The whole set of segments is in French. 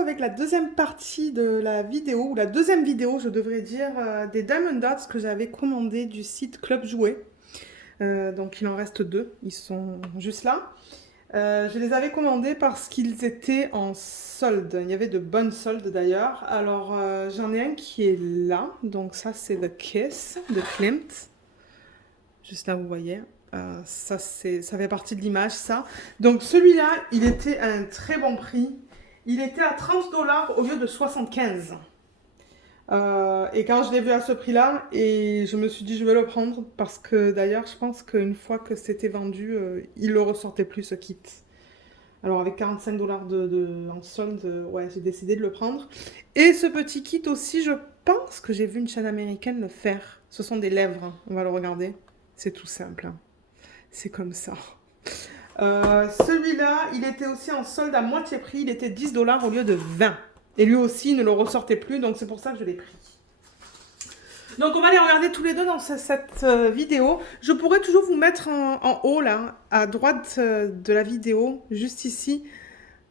retrouve avec la deuxième partie de la vidéo, ou la deuxième vidéo, je devrais dire, des Diamond Dots que j'avais commandé du site Club Jouet. Donc il en reste deux, ils sont juste là. Je les avais commandés parce qu'ils étaient en solde. Il y avait de bonnes soldes d'ailleurs. Alors j'en ai un qui est là, donc ça c'est The Kiss de Klimt. Juste là vous voyez. Ça fait partie de l'image ça. Donc celui-là, il était à un très bon prix. Il était à 30$ au lieu de 75. Et quand je l'ai vu à ce prix-là, et je me suis dit je vais le prendre parce que d'ailleurs je pense qu'une fois que c'était vendu, il le ressortait plus ce kit. Alors avec 45$ en solde, ouais, j'ai décidé de le prendre. Et ce petit kit aussi, je pense que j'ai vu une chaîne américaine le faire. Ce sont des lèvres, hein. On va le regarder. C'est tout simple, hein. C'est comme ça. Celui-là, il était aussi en solde à moitié prix. Il était 10$ au lieu de 20. Et lui aussi, il ne le ressortait plus, donc c'est pour ça que je l'ai pris. Donc on va les regarder tous les deux dans cette vidéo. Je pourrais toujours vous mettre en haut, là, à droite de la vidéo, juste ici,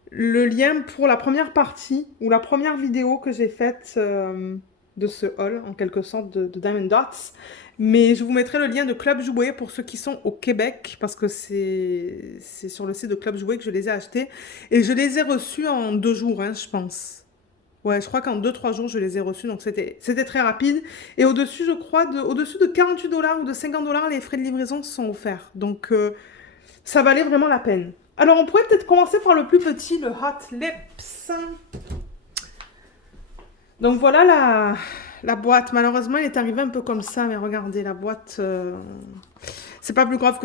le lien pour la première partie, ou la première vidéo que j'ai faite de ce haul, en quelque sorte, de Diamond Dots. Mais je vous mettrai le lien de Club Jouet pour ceux qui sont au Québec, parce que c'est sur le site de Club Jouet que je les ai achetés. Et je les ai reçus en 2 jours, hein, je pense. Ouais, je crois qu'en 2-3 jours, je les ai reçus, donc c'était très rapide. Et au-dessus, je crois, au-dessus de 48$ ou de 50$, les frais de livraison sont offerts. Donc, ça valait vraiment la peine. Alors, on pourrait peut-être commencer par le plus petit, le Hot Lips. Donc, voilà la boîte. Malheureusement, elle est arrivée un peu comme ça, mais regardez, la boîte... c'est pas plus grave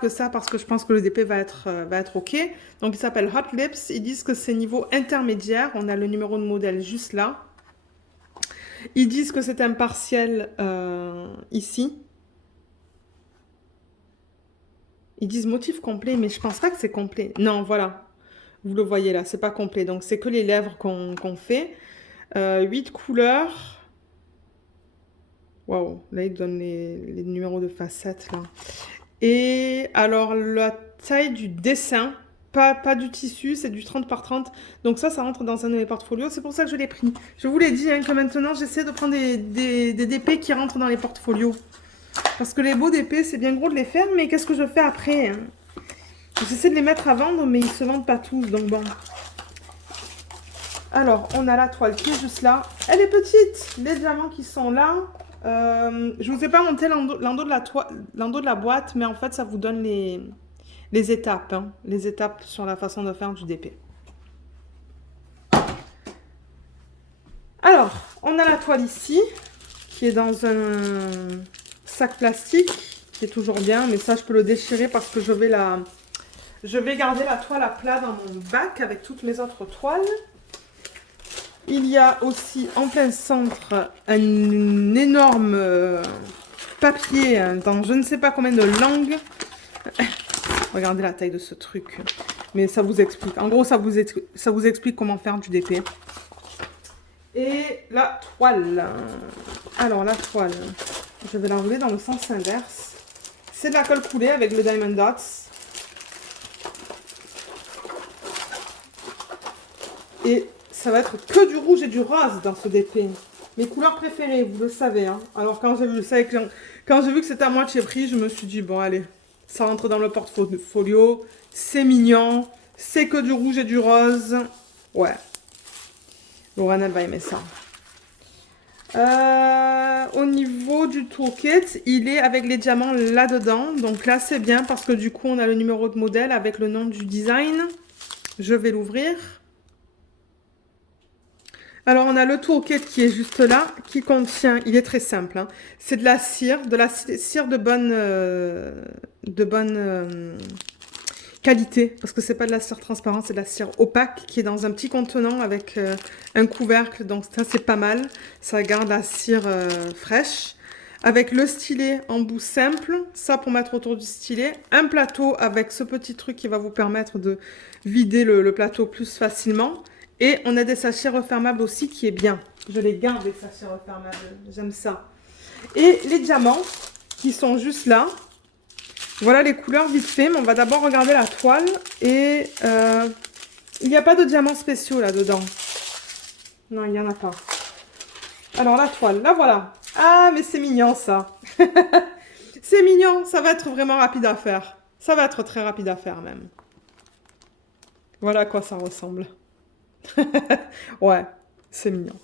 que ça parce que je pense que le DP va être OK. Donc, il s'appelle Hot Lips. Ils disent que c'est niveau intermédiaire. On a le numéro de modèle juste là. Ils disent que c'est un partiel ici. Ils disent motif complet, mais je pense pas que c'est complet. Non, voilà. Vous le voyez là, c'est pas complet. Donc, c'est que les lèvres qu'on fait. 8 couleurs. Waouh, là, ils donnent les numéros de facettes, là. Et alors, la taille du dessin, pas du tissu, c'est du 30 par 30. Donc ça rentre dans un de mes portfolios. C'est pour ça que je l'ai pris. Je vous l'ai dit, hein, que maintenant, j'essaie de prendre des DP qui rentrent dans les portfolios. Parce que les beaux DP, c'est bien gros de les faire, mais qu'est-ce que je fais après, hein? J'essaie de les mettre à vendre, mais ils se vendent pas tous, donc bon. Alors, on a la toile qui est juste là. Elle est petite. Les diamants qui sont là. Je vous ai pas monté l'endos de la boîte, mais en fait, ça vous donne les étapes. Hein, les étapes sur la façon de faire du DP. Alors, on a la toile ici, qui est dans un sac plastique, qui est toujours bien, mais ça, je peux le déchirer parce que je vais garder la toile à plat dans mon bac avec toutes mes autres toiles. Il y a aussi en plein centre un énorme papier dans je ne sais pas combien de langues. Regardez la taille de ce truc. Mais ça vous explique. En gros, ça vous explique comment faire du DP. Et la toile. Alors, la toile, je vais l'enlever dans le sens inverse. C'est de la colle coulée avec le Diamond Dots. Et ça va être que du rouge et du rose dans ce DP. Mes couleurs préférées, vous le savez. Hein. Alors quand j'ai vu que c'était à moitié prix, je me suis dit, bon allez, ça rentre dans le portfolio. C'est mignon. C'est que du rouge et du rose. Ouais. Lorraine, elle va aimer ça. Au niveau du toolkit, il est avec les diamants là-dedans. Donc là, c'est bien parce que du coup, on a le numéro de modèle avec le nom du design. Je vais l'ouvrir. Alors, on a le toolkit qui est juste là, qui contient, il est très simple, hein, c'est de la cire de bonne qualité, parce que c'est pas de la cire transparente, c'est de la cire opaque, qui est dans un petit contenant avec un couvercle, donc ça c'est pas mal, ça garde la cire fraîche. Avec le stylet en bout simple, ça pour mettre autour du stylet, un plateau avec ce petit truc qui va vous permettre de vider le plateau plus facilement. Et on a des sachets refermables aussi qui est bien. Je les garde, les sachets refermables. J'aime ça. Et les diamants qui sont juste là. Voilà les couleurs vite fait. Mais on va d'abord regarder la toile. Et il n'y a pas de diamants spéciaux là-dedans. Non, il n'y en a pas. Alors, la toile, la voilà. Ah, mais c'est mignon, ça. C'est mignon, ça va être vraiment rapide à faire. Ça va être très rapide à faire, même. Voilà à quoi ça ressemble. Ouais, c'est mignon.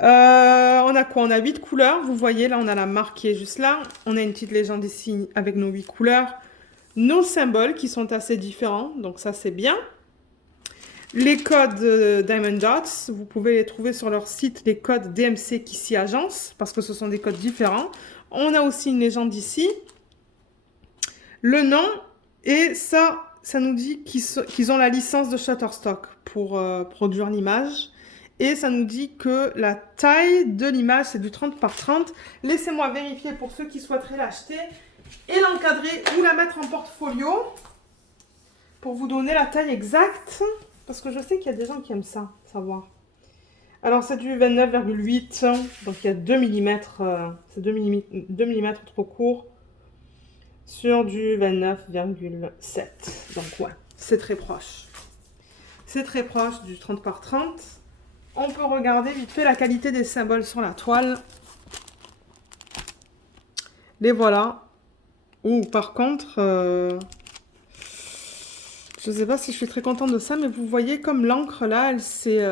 On a quoi? On a 8 couleurs. Vous voyez, là, on a la marque qui est juste là. On a une petite légende ici avec nos 8 couleurs. Nos symboles qui sont assez différents. Donc ça, c'est bien. Les codes Diamond Dots, vous pouvez les trouver sur leur site, les codes DMC qui s'y agencent, parce que ce sont des codes différents. On a aussi une légende ici. Le nom, et ça nous dit qu'ils ont la licence de Shutterstock pour produire l'image. Et ça nous dit que la taille de l'image, c'est du 30 par 30. Laissez-moi vérifier pour ceux qui souhaiteraient l'acheter et l'encadrer ou la mettre en portfolio pour vous donner la taille exacte. Parce que je sais qu'il y a des gens qui aiment ça, savoir. Alors, c'est du 29,8. Donc, il y a 2 mm. C'est 2 mm trop court. Sur du 29,7. Donc, ouais, c'est très proche. C'est très proche du 30 par 30. On peut regarder vite fait la qualité des symboles sur la toile. Les voilà. Ouh, par contre, je ne sais pas si je suis très contente de ça, mais vous voyez comme l'encre là, elle s'est...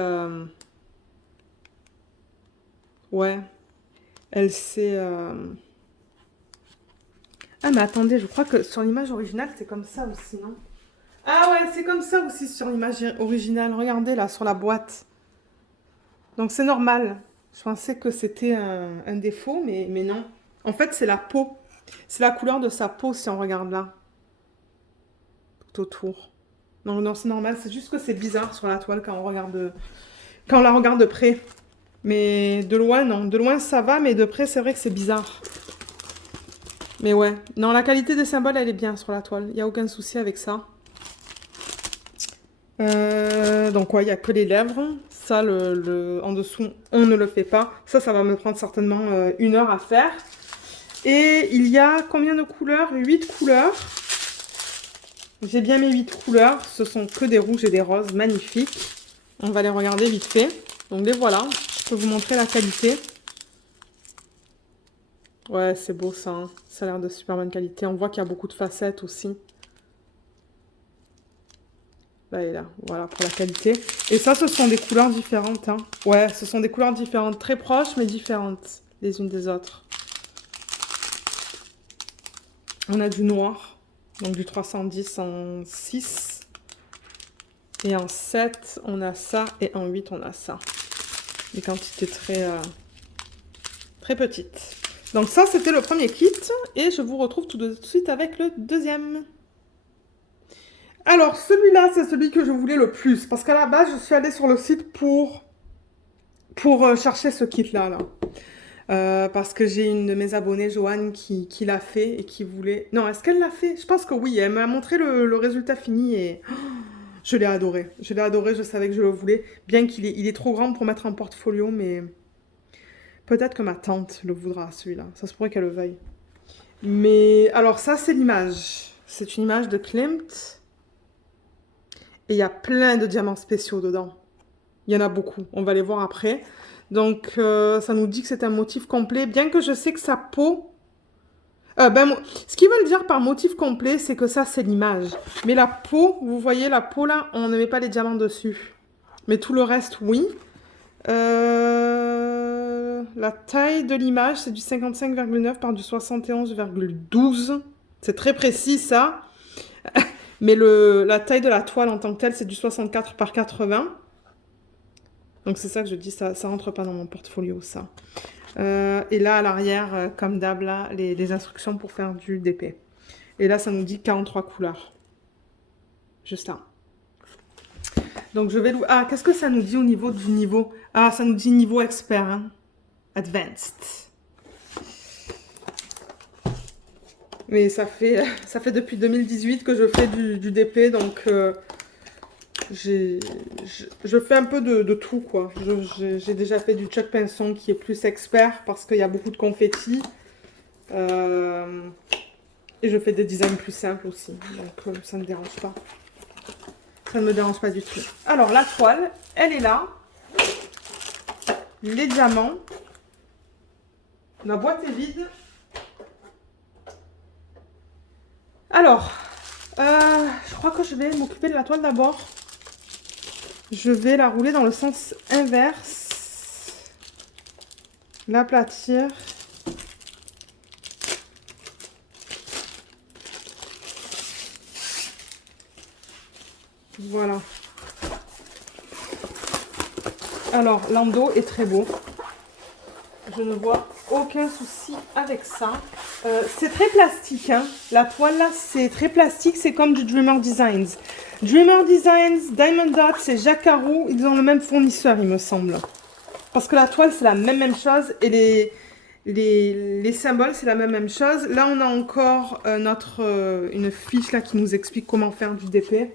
Ouais, elle s'est... Ah mais attendez, je crois que sur l'image originale, c'est comme ça aussi, non? Ah ouais, c'est comme ça aussi sur l'image originale. Regardez là, sur la boîte. Donc c'est normal. Je pensais que c'était un défaut, mais non. En fait, c'est la peau. C'est la couleur de sa peau si on regarde là. Tout autour. Non, non, c'est normal. C'est juste que c'est bizarre sur la toile quand on regarde, quand on la regarde de près. Mais de loin, non. De loin, ça va, mais de près, c'est vrai que c'est bizarre. Mais ouais. Non, la qualité des symboles, elle est bien sur la toile. Il n'y a aucun souci avec ça. Donc ouais, il n'y a que les lèvres. Ça, en dessous, on ne le fait pas. Ça va me prendre certainement 1 heure à faire. Et il y a combien de couleurs? 8 couleurs. J'ai bien mes 8 couleurs. Ce sont que des rouges et des roses. Magnifiques. On va les regarder vite fait. Donc les voilà. Je peux vous montrer la qualité. Ouais, c'est beau ça. Hein. Ça a l'air de super bonne qualité. On voit qu'il y a beaucoup de facettes aussi. Là et là, voilà pour la qualité. Et ça, ce sont des couleurs différentes. Hein. Ouais, ce sont des couleurs différentes, très proches, mais différentes les unes des autres. On a du noir, donc du 310 en 6. Et en 7, on a ça. Et en 8, on a ça. Des quantités très petites. Donc ça, c'était le premier kit. Et je vous retrouve tout de suite avec le deuxième. Alors, celui-là, c'est celui que je voulais le plus. Parce qu'à la base, je suis allée sur le site pour chercher ce kit-là. Parce que j'ai une de mes abonnées, Joanne, qui l'a fait et qui voulait... Non, est-ce qu'elle l'a fait? Je pense que oui. Elle m'a montré le résultat fini et... je l'ai adoré. Je l'ai adoré, je savais que je le voulais. Bien qu'il est trop grand pour mettre en portfolio, mais... Peut-être que ma tante le voudra, celui-là. Ça se pourrait qu'elle le veuille. Mais... Alors, ça, c'est l'image. C'est une image de Klimt. Et il y a plein de diamants spéciaux dedans. Il y en a beaucoup. On va les voir après. Donc, ça nous dit que c'est un motif complet. Bien que je sais que sa peau... ce qu'ils veulent dire par motif complet, c'est que ça, c'est l'image. Mais la peau, vous voyez, la peau là, on ne met pas les diamants dessus. Mais tout le reste, oui. La taille de l'image, c'est du 55,9 par du 71,12. C'est très précis, ça. Mais la taille de la toile en tant que telle, c'est du 64 par 80. Donc c'est ça que je dis, ça rentre pas dans mon portfolio, ça. Et là, à l'arrière, comme d'hab, là, les instructions pour faire du DP. Et là, ça nous dit 43 couleurs. Juste là. Donc je vais... Ah, qu'est-ce que ça nous dit au niveau du niveau? Ah, ça nous dit niveau expert, hein. Advanced. Mais ça fait depuis 2018 que je fais du DP, donc je fais un peu de tout, quoi. J'ai déjà fait du Chuck Pinson qui est plus expert parce qu'il y a beaucoup de confettis. Et je fais des designs plus simples aussi, donc ça ne me dérange pas. Ça ne me dérange pas du tout. Alors la toile, elle est là. les diamants. La boîte est vide. Alors, je crois que je vais m'occuper de la toile d'abord. Je vais la rouler dans le sens inverse. L'aplatir. Voilà. Alors, l'endos est très beau. Je ne vois aucun souci avec ça. C'est très plastique, hein. La toile là, c'est très plastique. C'est comme du Dreamer Designs. Dreamer Designs, Diamond Dots et Jacquard, ils ont le même fournisseur, il me semble. Parce que la toile, c'est la même chose. Et les symboles, c'est la même chose. Là, on a encore une fiche là, qui nous explique comment faire du DP.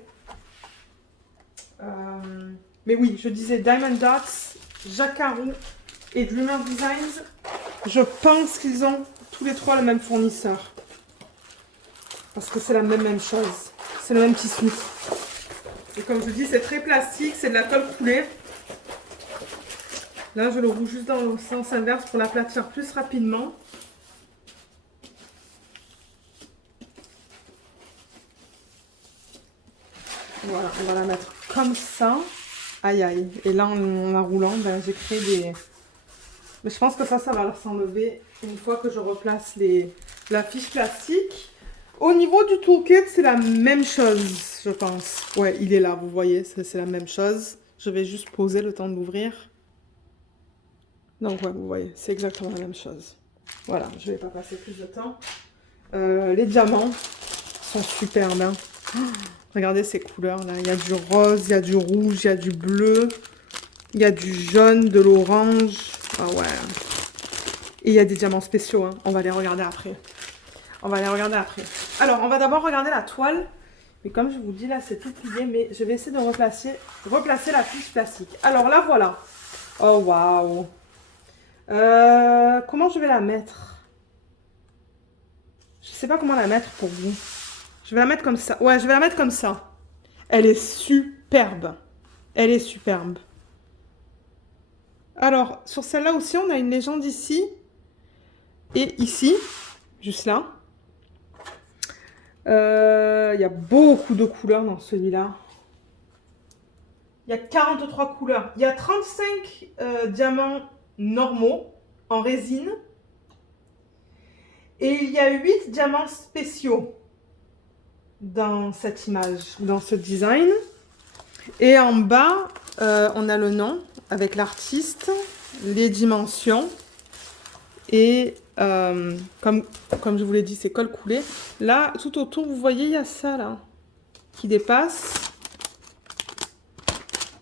Mais oui, je disais Diamond Dots, Jacquard et Dreamer Designs. Je pense qu'ils ont tous les trois le même fournisseur. Parce que c'est la même chose. C'est le même tissu. Et comme je dis, c'est très plastique, c'est de la colle coulée. Là, je le roule juste dans le sens inverse pour l'aplatir plus rapidement. Voilà, on va la mettre comme ça. Aïe, aïe. Et là, en la roulant, ben, j'ai créé des... Mais je pense que ça va s'enlever une fois que je replace la fiche plastique. Au niveau du toolkit, c'est la même chose, je pense. Ouais, il est là, vous voyez, c'est la même chose. Je vais juste poser le temps de l'ouvrir. Donc, ouais, vous voyez, c'est exactement la même chose. Voilà, je ne vais pas passer plus de temps. Les diamants sont superbes, hein. Regardez ces couleurs là. Il y a du rose, il y a du rouge, il y a du bleu, il y a du jaune, de l'orange. Ah ouais. Et il y a des diamants spéciaux, hein. On va les regarder après. On va les regarder après. Alors, on va d'abord regarder la toile. Mais comme je vous dis, là, c'est tout plié. Mais je vais essayer de replacer la fiche plastique. Alors, là, voilà. Oh, waouh. Comment je vais la mettre? Je sais pas comment la mettre pour vous. Je vais la mettre comme ça. Ouais, je vais la mettre comme ça. Elle est superbe. Elle est superbe. Alors, sur celle-là aussi, on a une légende ici. Et ici. Juste là. Il y a beaucoup de couleurs dans celui-là. Il y a 43 couleurs. Il y a 35 diamants normaux en résine. Et il y a 8 diamants spéciaux dans cette image, dans ce design. Et en bas, on a le nom avec l'artiste, les dimensions. Et comme je vous l'ai dit, c'est colle coulée. Là, tout autour, vous voyez, il y a ça là qui dépasse.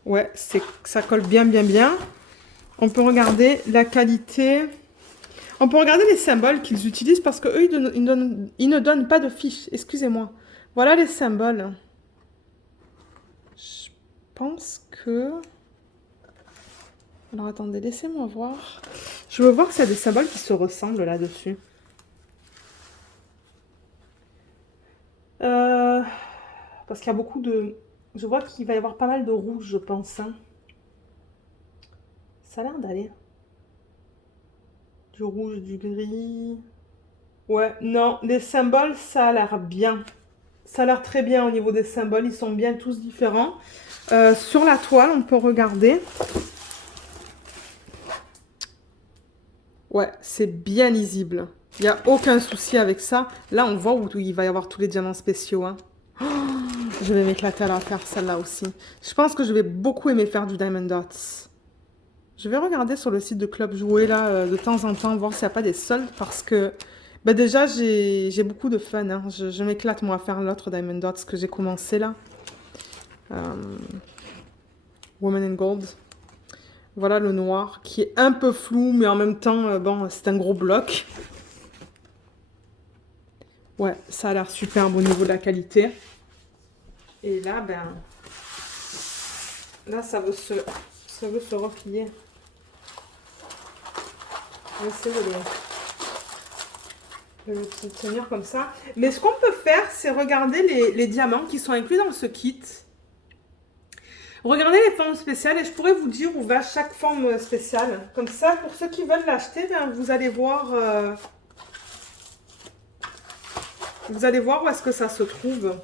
Ouais, ça colle bien. On peut regarder la qualité. On peut regarder les symboles qu'ils utilisent parce qu'eux, ils ne donnent pas de fiches. Excusez-moi. Voilà les symboles. Je pense que... Alors attendez, laissez-moi voir. Je veux voir s'il y a des symboles qui se ressemblent là-dessus. Parce qu'il y a beaucoup de... Je vois qu'il va y avoir pas mal de rouge, je pense. Hein. Ça a l'air d'aller. Du rouge, du gris. Ouais, non, les symboles, ça a l'air bien. Ça a l'air très bien au niveau des symboles. Ils sont bien tous différents. Sur la toile, on peut regarder. Ouais, c'est bien lisible. Il n'y a aucun souci avec ça. Là, on voit où il va y avoir tous les diamants spéciaux. Hein. Oh, je vais m'éclater à la faire celle-là aussi. Je pense que je vais beaucoup aimer faire du Diamond Dots. Je vais regarder sur le site de Club Jouet là de temps en temps, voir s'il n'y a pas des soldes parce que bah, déjà j'ai beaucoup de fun. Hein. Je m'éclate moi à faire l'autre Diamond Dots que j'ai commencé là. Woman in Gold. Voilà le noir qui est un peu flou mais en même temps bon c'est un gros bloc. Ouais, ça a l'air superbe au niveau de la qualité. Et là, ben... Là, ça veut se replier. Je vais essayer de le tenir comme ça. Mais ce qu'on peut faire, c'est regarder les diamants qui sont inclus dans ce kit. Regardez les formes spéciales et je pourrais vous dire où va chaque forme spéciale. Comme ça, pour ceux qui veulent l'acheter, ben, vous allez voir où est-ce que ça se trouve.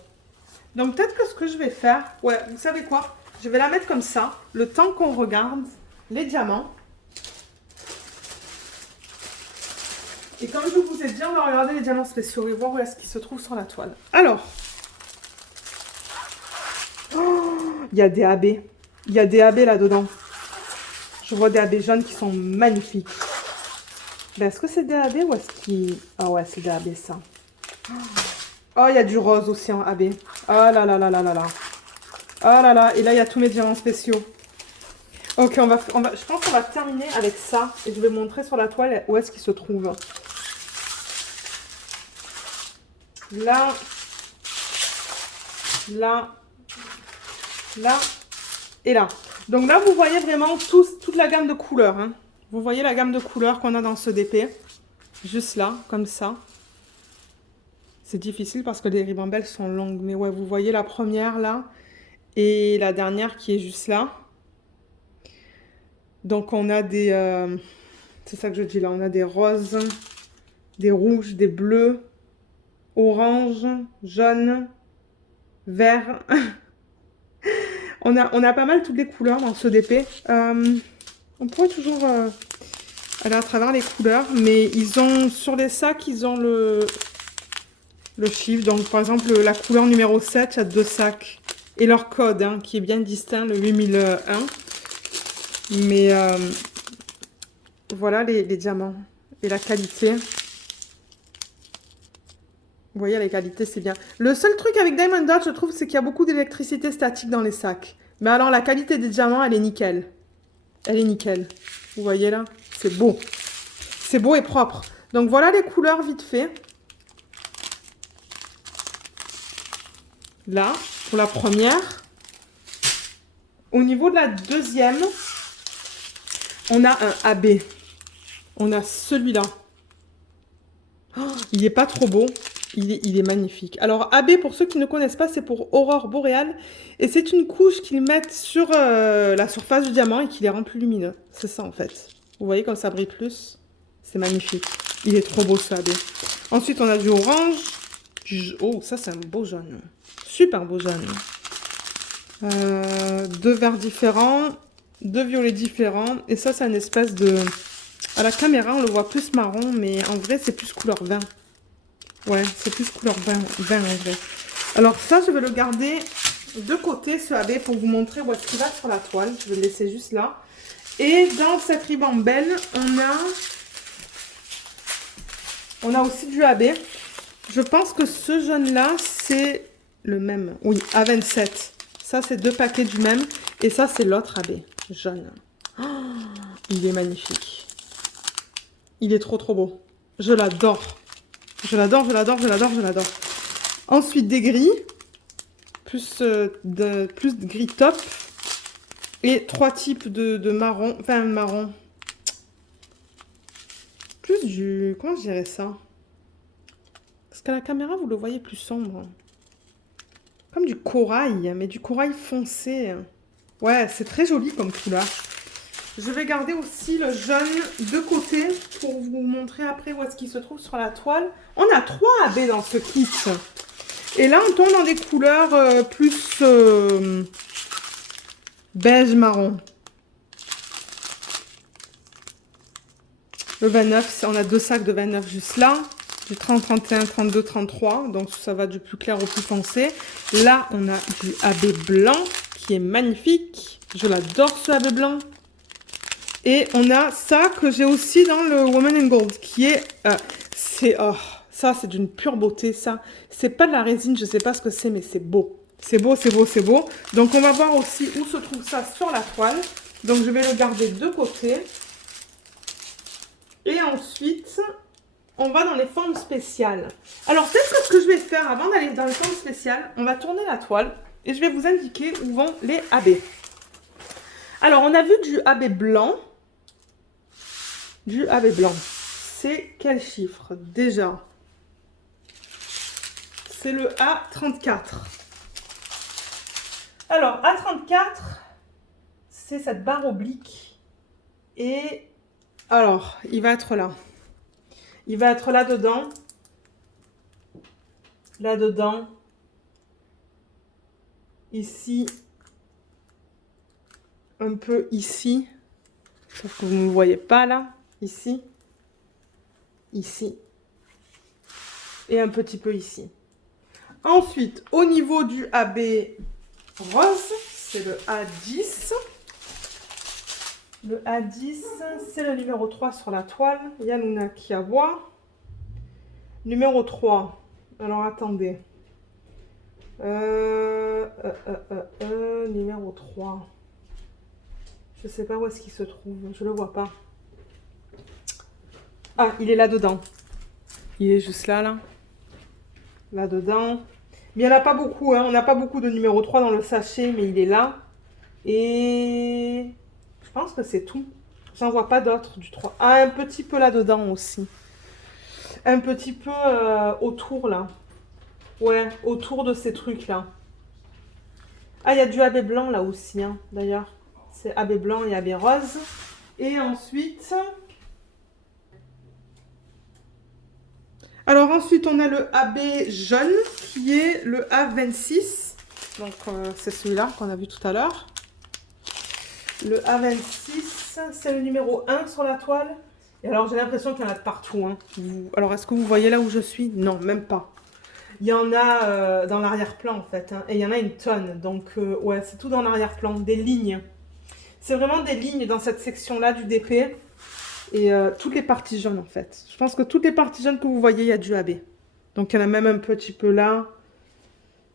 Donc peut-être que ce que je vais faire, ouais, vous savez quoi? Je vais la mettre comme ça, le temps qu'on regarde les diamants. Et comme je vous ai dit, on va regarder les diamants spéciaux et voir où est-ce qu'ils se trouvent sur la toile. Alors, oh, il y a des AB. Il y a des AB là-dedans. Je vois des AB jaunes qui sont magnifiques. Ben, est-ce que c'est des AB ou est-ce qu'il... Ah ouais, c'est des AB ça. Oh, il y a du rose aussi en AB. Oh là là là là là là. Oh là là, et là il y a tous mes diamants spéciaux. Ok, je pense qu'on va terminer avec ça. Et je vais montrer sur la toile où est-ce qu'il se trouve. Là, là, là et là. Donc là, vous voyez vraiment toute la gamme de couleurs. Hein. Vous voyez la gamme de couleurs qu'on a dans ce DP. Juste là, comme ça. C'est difficile parce que les ribambelles sont longues. Mais ouais, vous voyez la première là. Et la dernière qui est juste là. Donc on a des... c'est ça que je dis là. On a des roses, des rouges, des bleus, orange, jaune, vert. on a pas mal toutes les couleurs dans ce DP. On pourrait toujours aller à travers les couleurs. Mais ils ont sur les sacs, ils ont le chiffre. Donc par exemple, la couleur numéro 7, il y a 2 sacs. Et leur code, hein, qui est bien distinct, le 8001. Mais voilà les diamants. Et la qualité. Vous voyez, la qualité, c'est bien. Le seul truc avec Diamond Dot, je trouve, c'est qu'il y a beaucoup d'électricité statique dans les sacs. Mais alors, la qualité des diamants, elle est nickel. Elle est nickel. Vous voyez là? C'est beau. C'est beau et propre. Donc, voilà les couleurs vite fait. Là, pour la première. Au niveau de la deuxième, on a un AB. On a celui-là. Oh, il n'est pas trop beau. Il est magnifique. Alors, AB, pour ceux qui ne connaissent pas, c'est pour aurore boréale. Et c'est une couche qu'ils mettent sur la surface du diamant et qui les rend plus lumineux. C'est ça, en fait. Vous voyez comme ça brille plus? C'est magnifique. Il est trop beau, ce AB. Ensuite, on a du orange. Oh, ça, c'est un beau jaune. Super beau jaune. 2 verts différents. 2 violets différents. Et ça, c'est une espèce de... À la caméra, on le voit plus marron, mais en vrai, c'est plus couleur vin. Ouais, c'est plus couleur vin en vrai. Alors ça, je vais le garder de côté, ce AB, pour vous montrer où est-ce qu'il va sur la toile. Je vais le laisser juste là. Et dans cette ribambelle, on a aussi du AB. Je pense que ce jaune-là, c'est le même. Oui, A27. Ça, c'est 2 paquets du même. Et ça, c'est l'autre AB, jaune. Oh, il est magnifique. Il est trop, trop beau. Je l'adore. Je l'adore, je l'adore, je l'adore, je l'adore. Ensuite, des gris. Plus de gris top. Et 3 types de marron. Enfin, marron. Plus du... Comment je dirais ça? Parce qu'à la caméra, vous le voyez plus sombre. Comme du corail, mais du corail foncé. Ouais, c'est très joli comme couleur. Je vais garder aussi le jaune de côté pour vous montrer après où est-ce qu'il se trouve sur la toile. On a 3 AB dans ce kit. Et là, on tombe dans des couleurs plus beige marron. Le 29, on a 2 sacs de 29 juste là. Du 30, 31, 32, 33. Donc ça va du plus clair au plus foncé. Là, on a du AB blanc qui est magnifique. Je l'adore ce AB blanc. Et on a ça que j'ai aussi dans le Woman in Gold, qui est... ça, c'est d'une pure beauté, ça. C'est pas de la résine, je sais pas ce que c'est, mais c'est beau. C'est beau, c'est beau, c'est beau. Donc, on va voir aussi où se trouve ça sur la toile. Donc, je vais le garder de côté. Et ensuite, on va dans les formes spéciales. Alors, peut-être que ce que je vais faire avant d'aller dans les formes spéciales, on va tourner la toile et je vais vous indiquer où vont les AB. Alors, on a vu du AB blanc. Du AB blanc. C'est quel chiffre? Déjà, c'est le A34. Alors, A34, c'est cette barre oblique. Et alors, il va être là. Il va être là-dedans. Là-dedans. Ici. Un peu ici. Sauf que vous ne me voyez pas là. Ici. Ici. Et un petit peu ici. Ensuite, au niveau du AB rose, c'est le A10. Le A10, c'est le numéro 3 sur la toile. Yanuna Kiawa. Numéro 3. Alors, attendez. Numéro 3. Je ne sais pas où est-ce qu'il se trouve. Je ne le vois pas. Ah, il est là-dedans. Il est juste là, là. Là-dedans. Mais il n'y en a pas beaucoup, hein. On n'a pas beaucoup de numéro 3 dans le sachet, mais il est là. Et je pense que c'est tout. J'en vois pas d'autres du 3. Ah, un petit peu là-dedans aussi. Un petit peu autour, là. Ouais, autour de ces trucs-là. Ah, il y a du AB blanc, là aussi, hein, d'ailleurs. C'est AB blanc et AB rose. Et ensuite... Alors ensuite, on a le AB jaune, qui est le A26. Donc, c'est celui-là qu'on a vu tout à l'heure. Le A26, c'est le numéro 1 sur la toile. Et alors, j'ai l'impression qu'il y en a de partout. Hein. Alors, est-ce que vous voyez là où je suis? Non, même pas. Il y en a dans l'arrière-plan, en fait. Hein, et il y en a une tonne. Donc, ouais, c'est tout dans l'arrière-plan. Des lignes. C'est vraiment des lignes dans cette section-là du DP. Et toutes les parties jaunes, en fait. Je pense que toutes les parties jaunes que vous voyez, il y a du AB. Donc, il y en a même un petit peu là.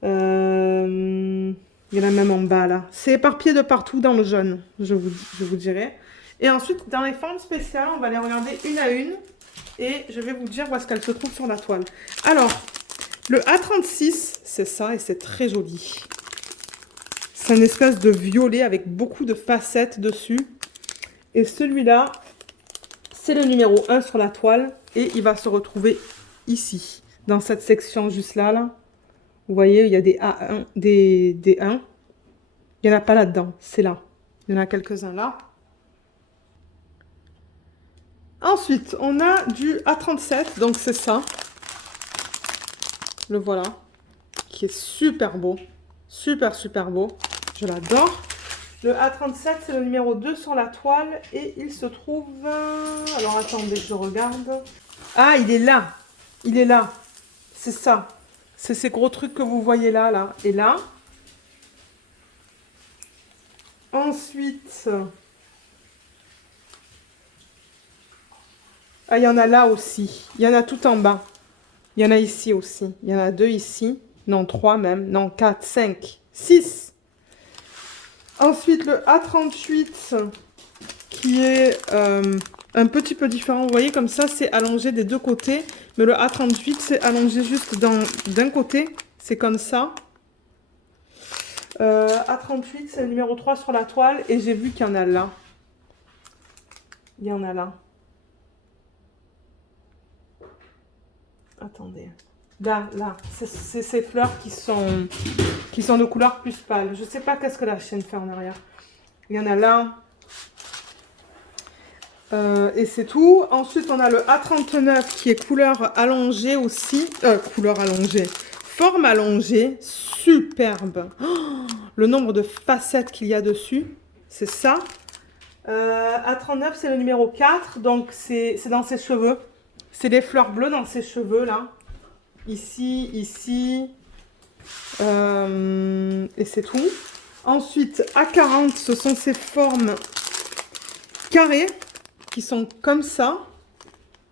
Il y en a même en bas, là. C'est éparpillé de partout dans le jaune, je vous dirai. Et ensuite, dans les formes spéciales, on va les regarder une à une. Et je vais vous dire où est-ce qu'elles se trouvent sur la toile. Alors, le A36, c'est ça et c'est très joli. C'est une espèce de violet avec beaucoup de facettes dessus. Et celui-là, c'est le numéro 1 sur la toile. Et il va se retrouver ici, dans cette section juste là, là. Vous voyez, il y a des A1, des 1. Il n'y en a pas là-dedans, c'est là. Il y en a quelques-uns là. Ensuite, on a du A37, donc c'est ça. Le voilà, qui est super beau. Super, super beau. Je l'adore. Le A37, c'est le numéro 2 sur la toile. Et il se trouve... Alors, attendez, je regarde. Ah, il est là. Il est là. C'est ça. C'est ces gros trucs que vous voyez là, là. Et là. Ensuite... Ah, il y en a là aussi. Il y en a tout en bas. Il y en a ici aussi. Il y en a 2 ici. Non, 3 même. Non, 4, 5, 6. Ensuite, le A38 qui est un petit peu différent. Vous voyez, comme ça, c'est allongé des deux côtés. Mais le A38, c'est allongé juste d'un côté. C'est comme ça. A38, c'est le numéro 3 sur la toile. Et j'ai vu qu'il y en a là. Il y en a là. Attendez. Là, là. C'est ces fleurs qui sont de couleur plus pâle. Je ne sais pas qu'est-ce que la chaîne fait en arrière. Il y en a là. Et c'est tout. Ensuite, on a le A39 qui est couleur allongée aussi. Couleur allongée. Forme allongée. Superbe. Oh, le nombre de facettes qu'il y a dessus. C'est ça. A39, c'est le numéro 4. Donc, c'est dans ses cheveux. C'est des fleurs bleues dans ses cheveux, là. Ici, ici. Et c'est tout. Ensuite, A40, ce sont ces formes carrées qui sont comme ça,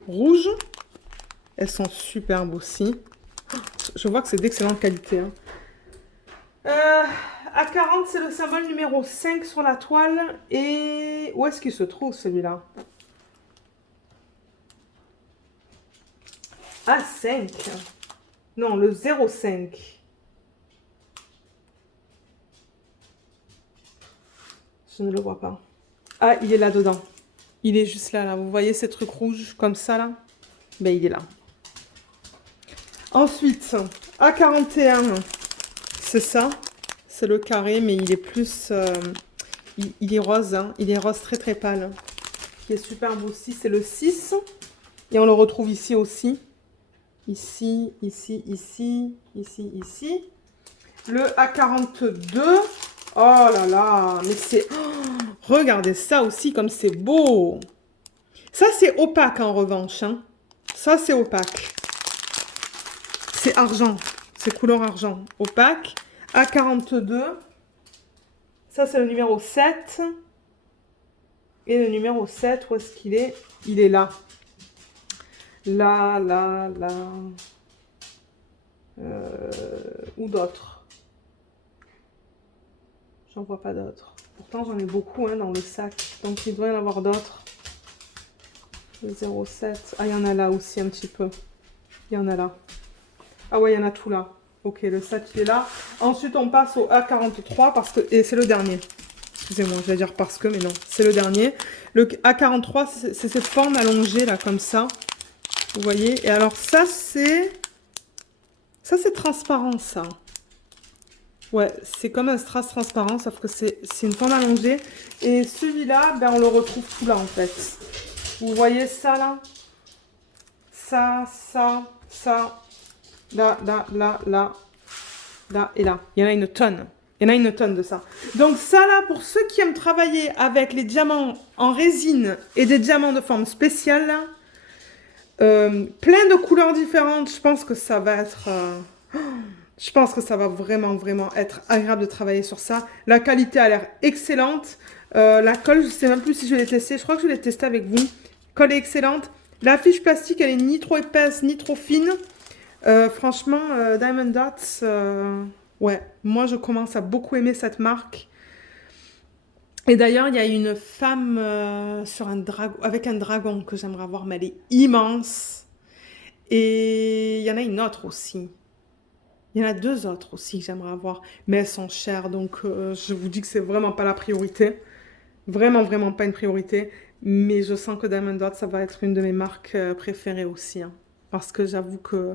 rouges. Elles sont superbes aussi. Je vois que c'est d'excellente qualité. Hein. A40, c'est le symbole numéro 5 sur la toile. Et où est-ce qu'il se trouve celui-là? A5. Non, le 05. Je ne le vois pas. Ah, il est là-dedans. Il est juste là, là. Vous voyez ces trucs rouges comme ça, là? Ben, il est là. Ensuite, A41, c'est ça. C'est le carré, mais il est plus... il est rose, hein. Il est rose très très pâle. Qui est super beau aussi, c'est le 6. Et on le retrouve ici aussi. Ici, ici, ici, ici, ici. Le A42. Oh là là, mais c'est... oh, regardez ça aussi comme c'est beau. Ça, c'est opaque en revanche, hein. Ça, c'est opaque. C'est argent. C'est couleur argent. Opaque. A42. Ça, c'est le numéro 7. Et le numéro 7, où est-ce qu'il est? Il est là. Là, là, là. Ou d'autres. J'en vois pas d'autres. Pourtant, j'en ai beaucoup hein, dans le sac. Donc, il doit y en avoir d'autres. Le 07. Ah, il y en a là aussi un petit peu. Il y en a là. Ah ouais, il y en a tout là. Ok, le 7, il est là. Ensuite, on passe au A43 parce que... Et c'est le dernier. Excusez-moi, je vais dire parce que, mais non. C'est le dernier. Le A43, c'est cette forme allongée là, comme ça. Vous voyez? Et alors, ça, c'est... Ça, c'est transparent, ça. Ouais, c'est comme un strass transparent, sauf que c'est une forme allongée. Et celui-là, ben, on le retrouve tout là, en fait. Vous voyez ça, là? Ça, ça. Là, là, là, là. Là et là. Il y en a une tonne. Il y en a une tonne de ça. Donc ça, là, pour ceux qui aiment travailler avec les diamants en résine et des diamants de forme spéciale, là, plein de couleurs différentes, je pense que ça va être... je pense que ça va vraiment, vraiment être agréable de travailler sur ça. La qualité a l'air excellente. La colle, je ne sais même plus si je l'ai testée. Je crois que je l'ai testée avec vous. Colle est excellente. La fiche plastique, elle est ni trop épaisse, ni trop fine. Franchement, Diamond Dots, ouais, moi je commence à beaucoup aimer cette marque. Et d'ailleurs, il y a une femme sur un dragon, avec un dragon que j'aimerais avoir, mais elle est immense. Et il y en a une autre aussi. Il y en a deux autres aussi que j'aimerais avoir, mais elles sont chères, donc je vous dis que c'est vraiment pas la priorité. Vraiment, vraiment pas une priorité. Mais je sens que Diamond Dots, ça va être une de mes marques préférées aussi, hein. Parce que j'avoue que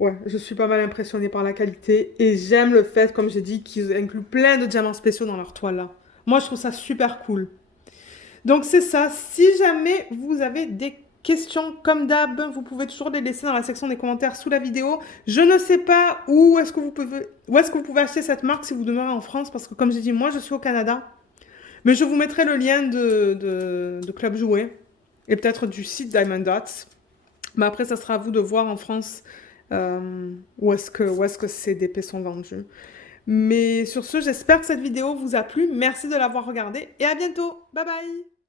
ouais, je suis pas mal impressionnée par la qualité et j'aime le fait, comme j'ai dit, qu'ils incluent plein de diamants spéciaux dans leur toile là. Moi, je trouve ça super cool. Donc, c'est ça. Si jamais vous avez des questions, comme d'hab, vous pouvez toujours les laisser dans la section des commentaires sous la vidéo. Je ne sais pas où est-ce que vous pouvez acheter cette marque si vous demeurez en France, parce que comme j'ai dit, moi, je suis au Canada. Mais je vous mettrai le lien de Club Jouet et peut-être du site Diamond Dots. Mais après, ça sera à vous de voir en France où est-ce que ces DP sont vendus. Mais sur ce, j'espère que cette vidéo vous a plu. Merci de l'avoir regardée et à bientôt. Bye bye!